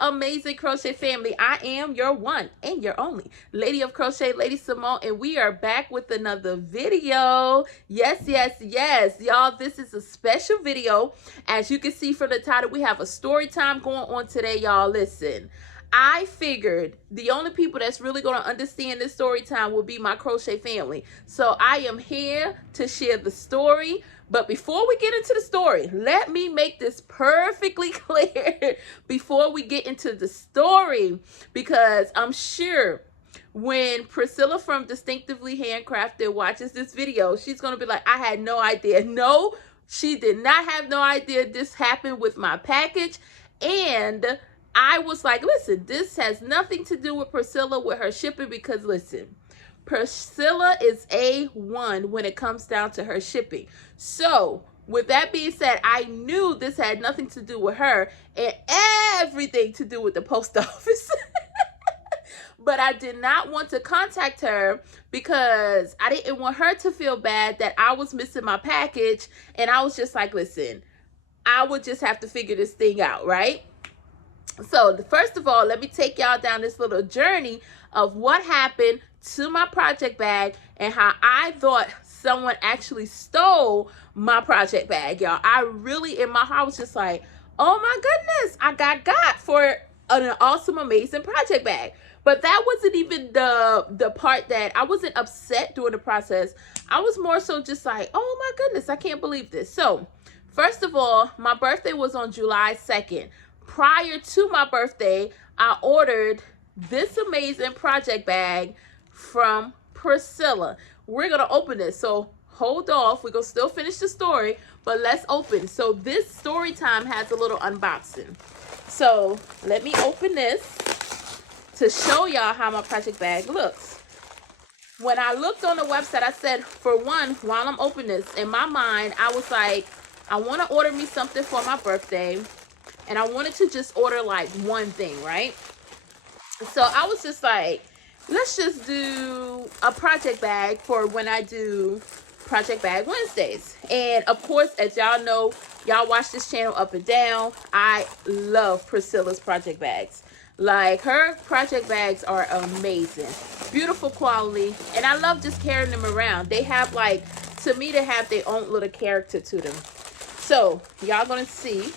amazing crochet family. I am your one and your only Lady of Crochet, LadySamoan, and we are back with another video. Yes, y'all, this is a special video. As you can see from the title, we have a story time going on today, y'all. Listen, I figured the only people that's really going to understand this story time will be my crochet family. So I am here to share the story. But before we get into the story, let me make this perfectly clear before we get into the story, because I'm sure when Priscilla from Distinctively Handcrafted watches this video, she's going to be like, I had no idea. No, she did not have no idea this happened with my package. And I was like, listen, this has nothing to do with Priscilla with her shipping, because listen, Priscilla is A1 when it comes down to her shipping. So with that being said, I knew this had nothing to do with her and everything to do with the post office. But I did not want to contact her because I didn't want her to feel bad that I was missing my package. And I was just like, listen, I would just have to figure this thing out, right? So first of all, let me take y'all down this little journey of what happened to my project bag and how I thought someone actually stole my project bag, y'all. I really, in my heart, was just like, oh my goodness, I got for an awesome, amazing project bag. But that wasn't even the part that I wasn't upset during the process. I was more so just like, oh my goodness, I can't believe this. So first of all, my birthday was on July 2nd. Prior to my birthday, I ordered this amazing project bag from Priscilla. We're going to open this. So hold off. We're going to still finish the story, but let's open. So this story time has a little unboxing. So let me open this to show y'all how my project bag looks. When I looked on the website, I said, for one, while I'm opening this, in my mind, I was like, I want to order me something for my birthday. And I wanted to just order like one thing, right? So I was just like, let's just do a project bag for when I do Project Bag Wednesdays. And of course, as y'all know, y'all watch this channel up and down, I love Priscilla's project bags. Like, her project bags are amazing. Beautiful quality. And I love just carrying them around. They have like, to me, they have their own little character to them. So y'all gonna see.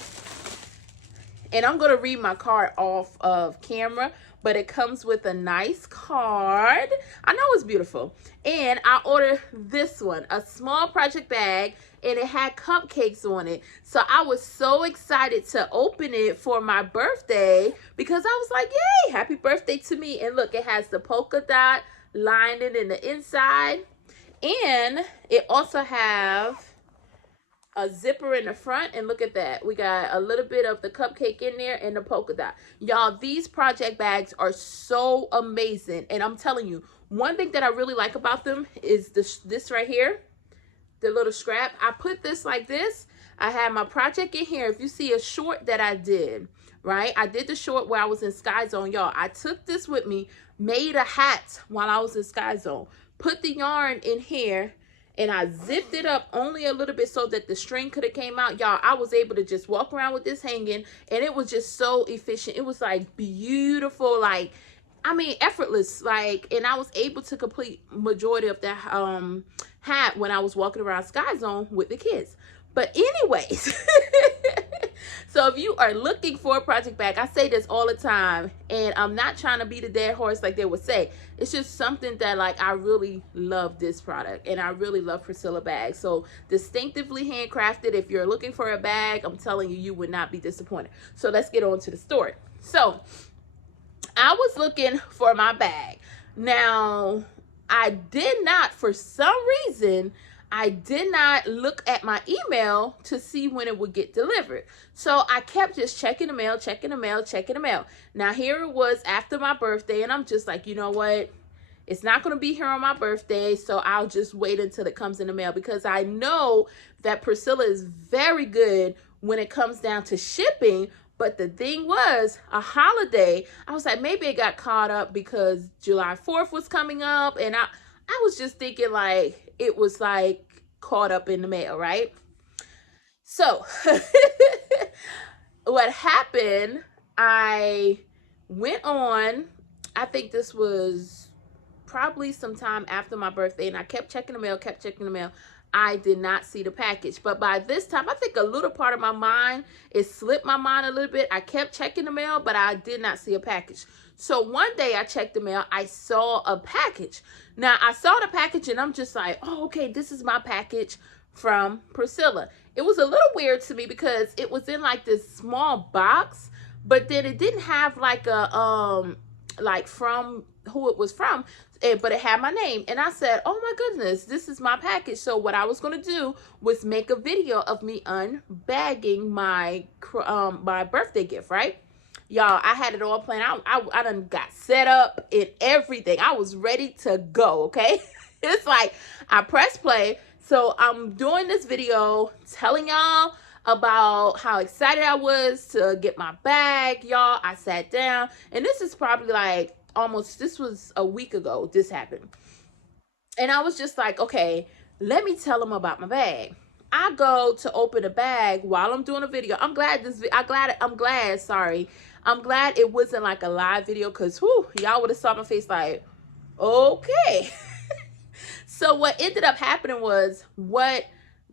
And I'm going to read my card off of camera, but it comes with a nice card. I know it's beautiful. And I ordered this one, a small project bag, and it had cupcakes on it. So I was so excited to open it for my birthday because I was like, yay, happy birthday to me. And look, it has the polka dot lining in the inside. And it also have a zipper in the front, and look at that, we got a little bit of the cupcake in there and the polka dot. Y'all, these project bags are so amazing, and I'm telling you, one thing that I really like about them is this right here, the little strap. I put this like this. I have my project in here. If you see a short that I did, right, I did the short where I was in Sky Zone, y'all. I took this with me, made a hat while I was in Sky Zone, put the yarn in here, and I zipped it up only a little bit so that the string could have came out. Y'all, I was able to just walk around with this hanging, and it was just so efficient. It was like beautiful, like, I mean, effortless, like, and I was able to complete majority of that hat when I was walking around Sky Zone with the kids. But anyways, so if you are looking for a project bag, I say this all the time, and I'm not trying to beat a dead horse like they would say. It's just something that, like, I really love this product, and I really love Priscilla bags. So Distinctively Handcrafted, if you're looking for a bag, I'm telling you, you would not be disappointed. So let's get on to the story. So I was looking for my bag. Now, I did not, for some reason, I did not look at my email to see when it would get delivered. So I kept just checking the mail, checking the mail, checking the mail. Now here it was after my birthday, and I'm just like, you know what? It's not going to be here on my birthday, so I'll just wait until it comes in the mail, because I know that Priscilla is very good when it comes down to shipping. But the thing was, a holiday, I was like, maybe it got caught up because July 4th was coming up, and I was just thinking like it was like caught up in the mail, right? So what happened, I went on, I think this was probably sometime after my birthday, and I kept checking the mail, I did not see the package. But by this time, I think a little part of my mind, it slipped my mind a little bit. I kept checking the mail, but I did not see a package. So one day I checked the mail, I saw a package. Now I saw the package and I'm just like, oh, okay, this is my package from Priscilla. It was a little weird to me because it was in like this small box, but then it didn't have like a, like from who it was from, but it had my name. And I said, oh my goodness, this is my package. So what I was going to do was make a video of me unbagging my my birthday gift, right? Y'all, I had it all planned out. I done got set up and everything. I was ready to go, okay? It's like I pressed play. So I'm doing this video telling y'all about how excited I was to get my bag. Y'all, I sat down, and this is probably like this was a week ago this happened. And I was just like, okay, let me tell them about my bag. I go to open a bag while I'm doing a video. I'm glad it wasn't like a live video, because y'all would have saw my face like, okay. So what ended up happening was, what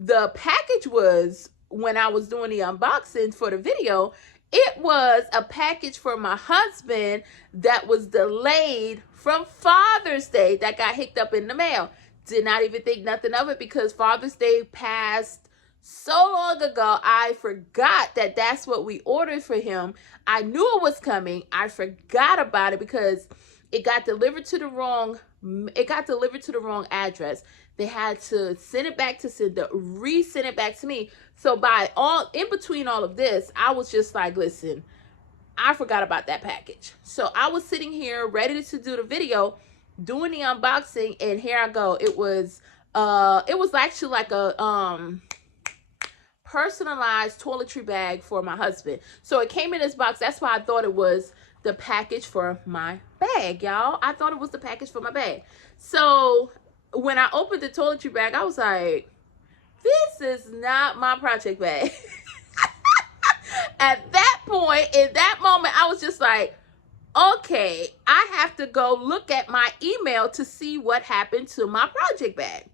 the package was when I was doing the unboxing for the video, it was a package for my husband that was delayed from Father's Day that got hicked up in the mail. Did not even think nothing of it because Father's Day passed so long ago. I forgot that that's what we ordered for him. I knew it was coming. I forgot about it because it got delivered to the wrong address. They had to send it back to resend it back to me. So in between all of this, I was just like, listen, I forgot about that package. So I was sitting here ready to do the video, doing the unboxing, and here I go. It was actually like a personalized toiletry bag for my husband. So it came in this box. That's why I thought it was the package for my bag, y'all. I thought it was the package for my bag. So when I opened the toiletry bag, I was like, this is not my project bag. At that point, in that moment, I was just like, okay, I have to go look at my email to see what happened to my project bag.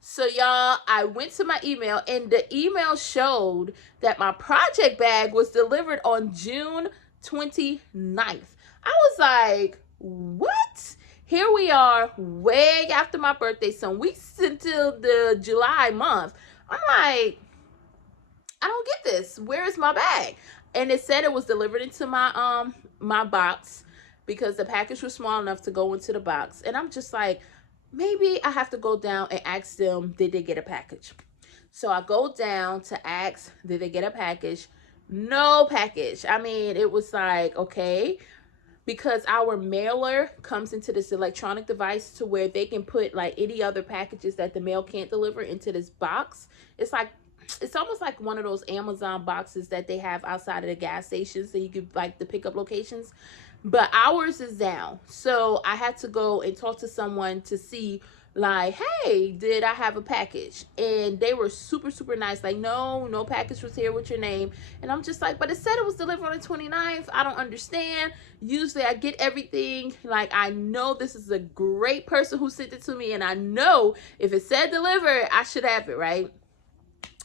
So y'all, I went to my email, and the email showed that my project bag was delivered on June 29th. I was like, what? Here we are, way after my birthday, some weeks until the July month. I'm like, I don't get this. Where is my bag? And it said it was delivered into my my box because the package was small enough to go into the box. And I'm just like, maybe I have to go down and ask them, did they get a package? So I go down to ask, did they get a package? No package. I mean, it was like, okay, because our mailer comes into this electronic device to where they can put like any other packages that the mail can't deliver into this box. It's almost like one of those Amazon boxes that they have outside of the gas stations, so you could like the pickup locations. But ours is down. So I had to go and talk to someone to see, like, hey, did I have a package? And they were super, super nice. Like, no package was here with your name. And I'm just like, but it said it was delivered on the 29th. I don't understand. Usually I get everything. Like, I know this is a great person who sent it to me. And I know if it said delivered, I should have it, right?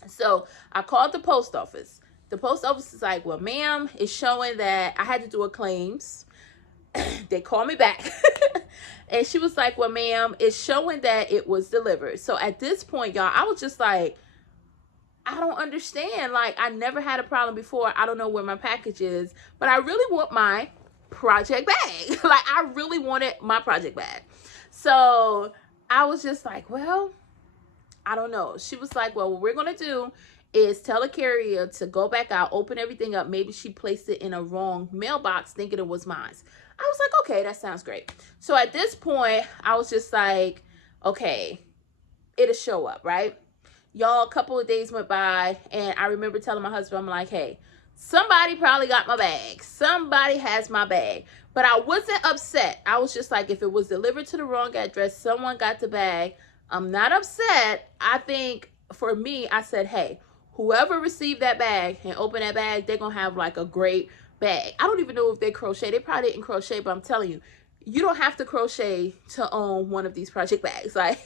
So I called the post office. The post office is like, well, ma'am, it's showing that I had to do a claims. They called me back. And she was like, well, ma'am, it's showing that it was delivered. So at this point, y'all, I was just like, I don't understand. Like, I never had a problem before. I don't know where my package is, but I really want my project bag. Like, I really wanted my project bag. So I was just like, well, I don't know. She was like, well, what we're going to do is tell a carrier to go back out, open everything up. Maybe she placed it in a wrong mailbox thinking it was mine. I was like, okay, that sounds great. So at this point, I was just like, okay, it'll show up, right? Y'all, a couple of days went by, and I remember telling my husband, I'm like, hey, somebody probably got my bag. Somebody has my bag. But I wasn't upset. I was just like, if it was delivered to the wrong address, someone got the bag. I'm not upset. I think for me, I said, hey, whoever received that bag and opened that bag, they're going to have like a great bag. I don't even know if they crochet. They probably didn't crochet, but I'm telling you, you don't have to crochet to own one of these project bags. Like,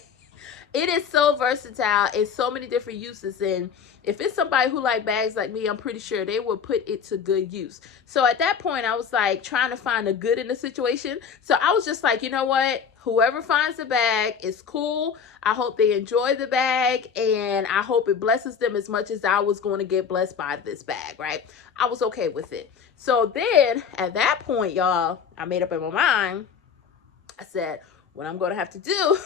it is so versatile. It's so many different uses. And if it's somebody who like bags like me, I'm pretty sure they will put it to good use. So at that point, I was like trying to find a good in the situation. So I was just like, you know what? Whoever finds the bag is cool. I hope they enjoy the bag, and I hope it blesses them as much as I was going to get blessed by this bag, right? I was okay with it. So then at that point, y'all, I made up in my mind. I said, what I'm going to have to do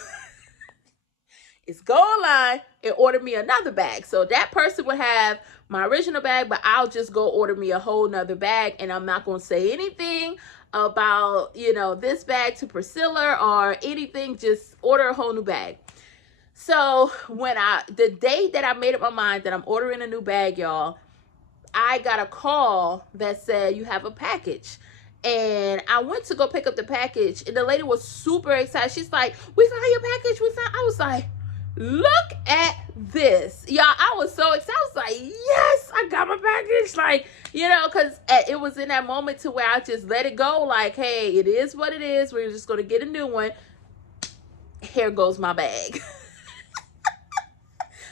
is go online and order me another bag. So that person would have my original bag, but I'll just go order me a whole nother bag, and I'm not going to say anything about, you know, this bag to Priscilla or anything. Just order a whole new bag. So when the day that I made up my mind that I'm ordering a new bag, y'all, I got a call that said you have a package. And I went to go pick up the package, and the lady was super excited. She's like, we found your package. I was like, look at this. Y'all, I was so excited. I was like, yes, I got my package. Like, you know, because it was in that moment to where I just let it go. Like, hey, it is what it is. We're just going to get a new one. Here goes my bag.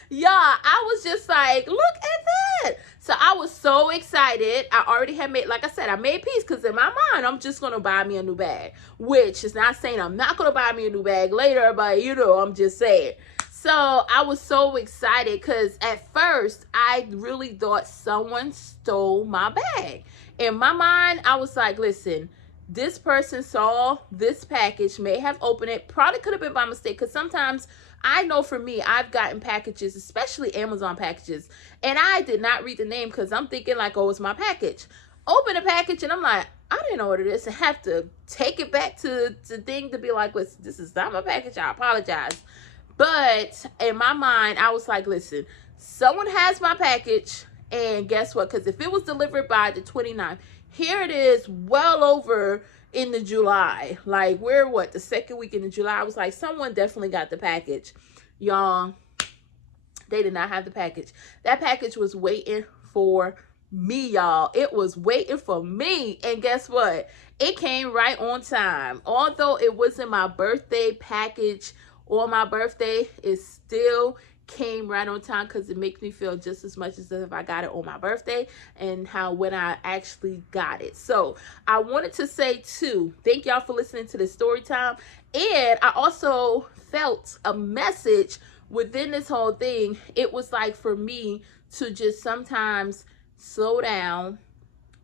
Y'all, I was just like, look at that. So I was so excited. I already had made, like I said, I made peace, because in my mind, I'm just going to buy me a new bag, which is not saying I'm not going to buy me a new bag later, but, you know, I'm just saying. So I was so excited, because at first I really thought someone stole my bag. In my mind, I was like, listen, this person saw this package, may have opened it, probably could have been by mistake, because sometimes I know for me, I've gotten packages, especially Amazon packages, and I did not read the name because I'm thinking like, oh, it's my package. Open the package and I'm like, I didn't order this, and have to take it back to the thing to be like, listen, this is not my package. I apologize. But in my mind, I was like, listen, someone has my package, and guess what? Because if it was delivered by the 29th, here it is well over in the July. Like, we're what, the second weekend in July? I was like, someone definitely got the package. Y'all, they did not have the package. That package was waiting for me, y'all. It was waiting for me. And guess what? It came right on time. Although it wasn't my birthday package on my birthday, it still came right on time, because it makes me feel just as much as if I got it on my birthday, and how when I actually got it. So I wanted to say too, thank y'all for listening to this story time. And I also felt a message within this whole thing. It was like for me to just sometimes slow down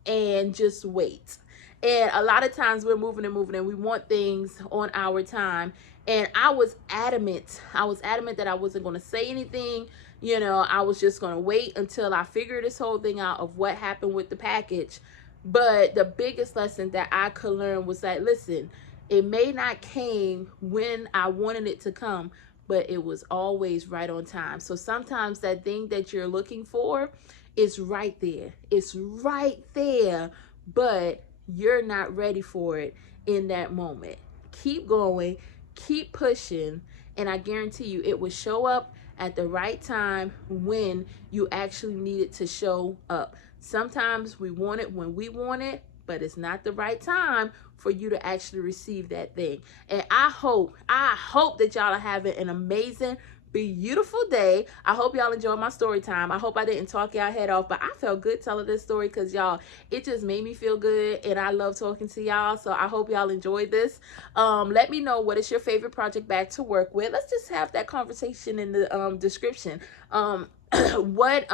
and just wait. And a lot of times we're moving and we want things on our time. And I was adamant that I wasn't going to say anything. You know, I was just going to wait until I figured this whole thing out of what happened with the package. But the biggest lesson that I could learn was that, listen, it may not came when I wanted it to come, but it was always right on time. So sometimes that thing that you're looking for is right there. It's right there, but you're not ready for it in that moment. Keep going, keep pushing, and I guarantee you it will show up at the right time when you actually need it to show up. Sometimes we want it when we want it, but it's not the right time for you to actually receive that thing. And I hope that y'all are having an amazing, beautiful day. I hope y'all enjoyed my story time. I hope I didn't talk y'all head off, but I felt good telling this story, because y'all, it just made me feel good, and I love talking to y'all. So I hope y'all enjoyed this. Let me know, what is your favorite project bag to work with? Let's just have that conversation in the description. What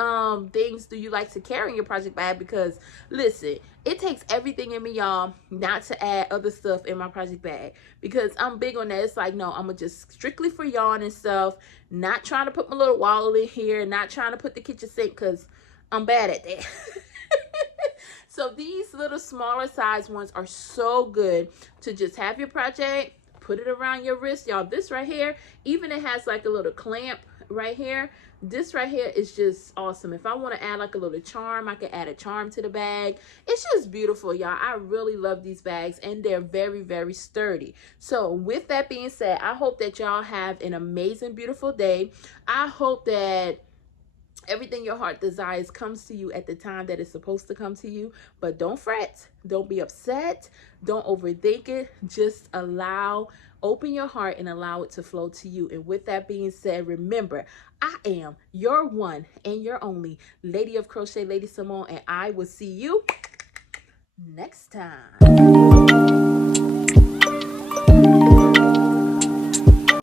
things do you like to carry in your project bag? Because listen, it takes everything in me, y'all, not to add other stuff in my project bag, because I'm big on that. It's like, no, I'm gonna just strictly for yarn and stuff, not trying to put my little wallet in here, not trying to put the kitchen sink, because I'm bad at that. So these little smaller size ones are so good to just have your project, put it around your wrist. Y'all, this right here, even it has like a little clamp right here. This right here is just awesome. If I want to add like a little charm, I can add a charm to the bag. It's just beautiful, y'all. I really love these bags, and they're very, very sturdy. So with that being said, I hope that y'all have an amazing, beautiful day. I hope that Everything your heart desires comes to you at the time that it's supposed to come to you. But don't fret. Don't be upset. Don't overthink it. Just open your heart and allow it to flow to you. And with that being said, remember, I am your one and your only Lady of Crochet, LadySamoan, and I will see you next time.